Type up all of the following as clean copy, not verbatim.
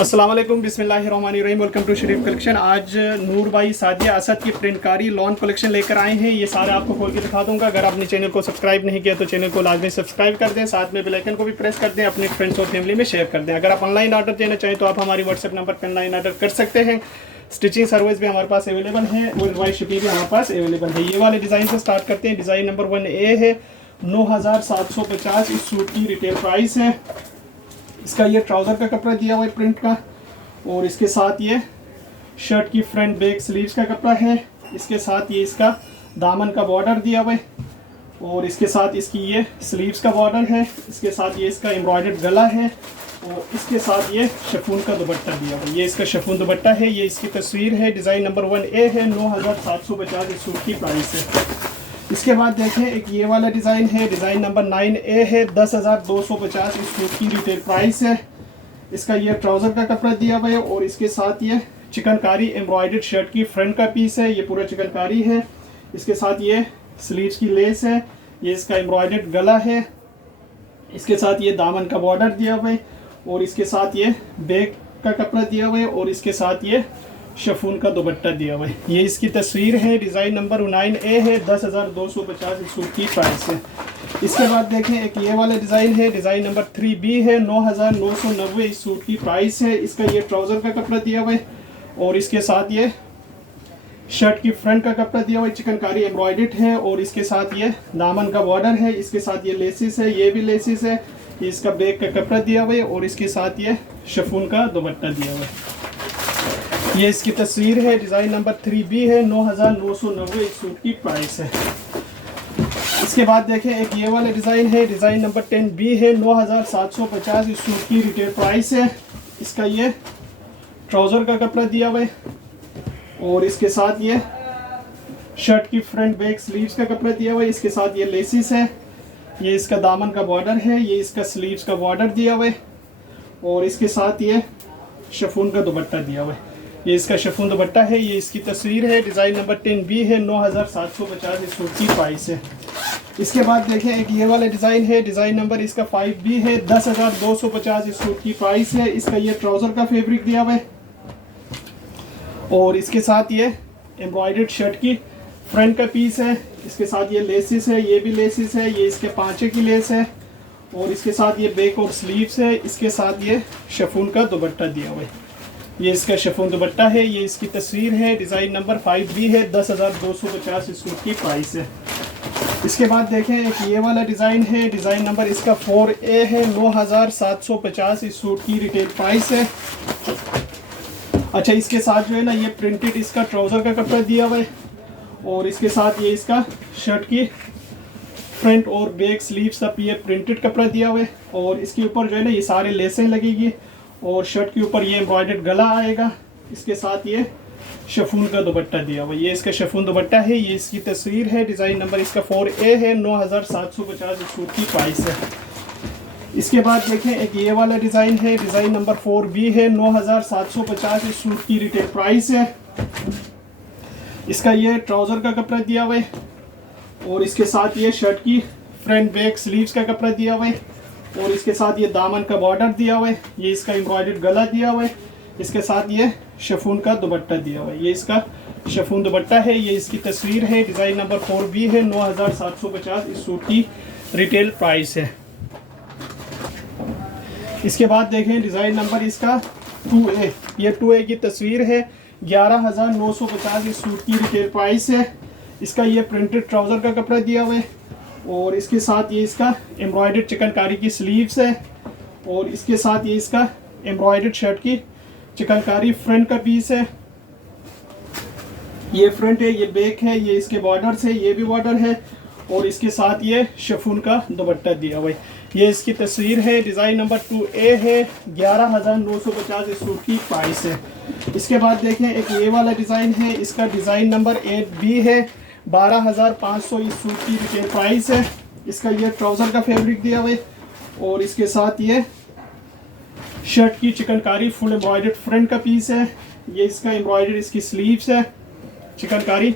अस्सलाम वालेकुम, बिस्मिल्लाहिर्रहमानिर्रहीम। Welcome to Sharif collection. आज नूर भाई सादिया असद की प्रिंटकारी लॉन कलेक्शन लेकर आए हैं। ये सारे आपको खोल के दिखा दूंगा। अगर आपने चैनल को सब्सक्राइब नहीं किया तो चैनल को लाजमी सब्सक्राइब कर दें, साथ में बेल आइकन को भी प्रेस कर दें, अपने फ्रेंड्स और फैमिली में शेयर कर दें। अगर आप ऑनलाइन ऑर्डर देना चाहें तो आप हमारी व्हाट्सएप नंबर पर ऑनलाइन ऑर्डर कर सकते हैं। स्टिचिंग सर्विस भी हमारे पास अवेलेबल है, वर्ल्ड वाइड शिपिंग भी हमारे पास अवेलेबल है। ये वाले डिज़ाइन से स्टार्ट करते हैं। डिज़ाइन नंबर 1A है, 9750 इस सूट की रिटेल प्राइस है। इसका ये ट्राउज़र का कपड़ा दिया हुआ है प्रिंट का, और इसके साथ ये शर्ट की फ्रंट बैक स्लीव्स का कपड़ा है। इसके साथ ये इसका दामन का बॉर्डर दिया हुआ है, और इसके साथ इसकी ये स्लीव्स का बॉर्डर है। इसके साथ ये इसका एम्ब्रॉयडर्ड गला है, और इसके साथ ये शिफॉन का दुपट्टा दिया हुआ है। ये इसका शिफॉन दुपट्टा है। ये इसकी तस्वीर है। डिज़ाइन नंबर 1A है, 9750 इस सूट की प्राइस है। इसके बाद देखें एक ये वाला डिज़ाइन है। डिज़ाइन नंबर 9A है, 10,250 इस सूट की रिटेल प्राइस है। इसका ये ट्राउज़र का कपड़ा दिया हुआ है, और इसके साथ ये चिकनकारी एम्ब्रॉयडर्ड शर्ट की फ्रंट का पीस है। ये पूरा चिकनकारी है। इसके साथ ये स्लीव्स की लेस है। ये इसका एम्ब्रॉयडर्ड गला है। इसके साथ ये दामन का बॉर्डर दिया हुआ है, और इसके साथ ये बैक का कपड़ा दिया हुआ है, और इसके साथ ये शिफॉन का दुपट्टा दिया हुआ है। ये इसकी तस्वीर है। डिज़ाइन नंबर 9A है, 10,250 इस सूट की प्राइस है। इसके बाद देखें एक ये वाला डिज़ाइन है। डिज़ाइन नंबर 3B है, 9,990 इस सूट की प्राइस है। इसका ये ट्राउज़र का कपड़ा दिया हुआ है, और इसके साथ ये शर्ट की फ्रंट का कपड़ा दिया हुआ है, चिकनकारी एम्ब्रॉयडर्ड है, और इसके साथ ये दामन का बॉर्डर है। इसके साथ ये लेसिस है, ये भी लेसिस है। ये इसका बैक का कपड़ा दिया हुआ है, और इसके साथ ये शिफॉन का दुपट्टा दिया हुआ है। ये इसकी तस्वीर है। डिज़ाइन नंबर 3B है, 9,990 इस सूट की प्राइस है। इसके बाद देखें एक ये वाला डिज़ाइन है। डिज़ाइन नंबर 10B है, 9,750 इस सूट की रिटेल प्राइस है। इसका ये ट्राउज़र का कपड़ा दिया हुआ है, और इसके साथ ये शर्ट की फ्रंट बैक स्लीव्स का कपड़ा दिया हुआ है। इसके साथ ये लेसिस है। ये इसका दामन का बॉर्डर है। ये इसका स्लीव्स का बॉर्डर दिया हुआ है, और इसके साथ ये शिफॉन का दुपट्टा दिया हुआ है। ये इसका शिफॉन दुपट्टा है। ये इसकी तस्वीर है। डिज़ाइन नंबर 10B है, 9,750 इस सूट की प्राइस है। इसके बाद देखें एक ये वाला डिज़ाइन है। डिज़ाइन नंबर इसका 5B है, 10,250 इस सूट की प्राइस है। इसका ये ट्राउज़र का फैब्रिक दिया हुआ है, और इसके साथ ये एम्ब्रॉयडर्ड शर्ट की फ्रंट का पीस है। इसके साथ ये लेसिस है, ये भी लेसिस है। ये इसके पांचे की लेस है, और इसके साथ ये बैक और स्लीव्स है। इसके साथ ये शिफॉन का दुपट्टा दिया हुआ है। ये इसका शिफॉन दुपट्टा है। ये इसकी तस्वीर है। डिज़ाइन नंबर 5B है, 10,250 इस सूट की प्राइस है। इसके बाद देखें एक ये वाला डिज़ाइन है। डिज़ाइन नंबर इसका 4A है, 9,750 इस सूट की रिटेल प्राइस है। अच्छा, इसके साथ जो है ना ये प्रिंटेड इसका ट्राउज़र का कपड़ा दिया हुआ है, और इसके साथ ये इसका शर्ट की फ्रंट और बैक स्लीव्स का ये प्रिंटेड कपड़ा दिया हुआ है, और इसके ऊपर जो है ना ये सारे लेसें लगेगी, और शर्ट के ऊपर ये एम्ब्रॉयडर्ड गला आएगा। इसके साथ ये शिफॉन का दुपट्टा दिया हुआ है। ये इसका शिफॉन दुपट्टा है। ये इसकी तस्वीर है। डिज़ाइन नंबर इसका 4A है, 9,750 इस सूट की प्राइस है। इसके बाद देखें एक ये वाला डिज़ाइन है। डिज़ाइन नंबर 4B है, 9,750 इस सूट की रिटेल प्राइस है। इसका ये ट्राउज़र का कपड़ा दिया हुआ है, और इसके साथ ये शर्ट की फ्रंट बैक स्लीव्स का कपड़ा दिया हुआ है, और इसके साथ ये दामन का बॉर्डर दिया हुआ है। ये इसका एम्ब्रॉयडर्ड गला दिया हुआ है। इसके साथ ये शिफॉन का दुपट्टा दिया हुआ है। ये इसका शिफॉन दुपट्टा है। ये इसकी तस्वीर है। डिज़ाइन नंबर 4B है, 9,750 इस सूट की रिटेल प्राइस है। इसके बाद देखें डिज़ाइन नंबर इसका 2A। ये 2A की तस्वीर है। 11,950 इस सूट की रिटेल प्राइस है। इसका ये प्रिंटेड ट्राउज़र का कपड़ा दिया हुआ है, और इसके साथ ये इसका एम्ब्रॉयडर्ड चिकनकारी की स्लीव्स है, और इसके साथ ये इसका एम्ब्रॉयडर्ड शर्ट की चिकनकारी फ्रंट का पीस है। ये फ्रंट है, ये बैक है, ये इसके बॉर्डर्स है, ये भी बॉर्डर है, और इसके साथ ये शिफॉन का दुपट्टा दिया हुआ है। ये इसकी तस्वीर है। डिज़ाइन नंबर 2A है, 11,950 इस सूट की प्राइस है। इसके बाद देखें एक ये वाला डिज़ाइन है। इसका डिज़ाइन नंबर 8B है, 12,500 इस सूट की रिटेल प्राइस है। इसका ये ट्राउज़र का फैब्रिक दिया हुआ है, और इसके साथ ये शर्ट की चिकनकारी फुल एम्ब्रॉयडर्ड फ्रंट का पीस है। ये इसका एम्ब्रॉयडर्ड इसकी स्लीव्स है चिकनकारी,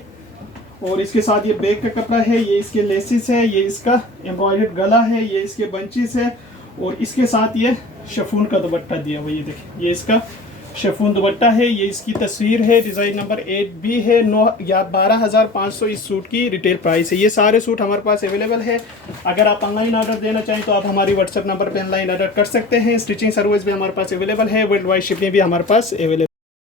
और इसके साथ ये बैक का कपड़ा है। ये इसके लेसिस है। ये इसका एम्ब्रॉयडर्ड गला है। ये इसके बंचेस है, और इसके साथ ये शिफॉन का दुपट्टा दिया हुआ, ये देखिए, ये इसका शिफॉन दुपट्टा है, ये इसकी तस्वीर है, डिज़ाइन नंबर 8B है। 12,500 इस सूट की रिटेल प्राइस है। ये सारे सूट हमारे पास अवेलेबल है। अगर आप ऑनलाइन ऑर्डर देना चाहें तो आप हमारी व्हाट्सएप नंबर पर ऑनलाइन ऑर्डर कर सकते हैं। स्टिचिंग सर्विस भी हमारे पास अवेलेबल है, वर्ल्ड वाइड शिपिंग भी हमारे पास अवेलेबल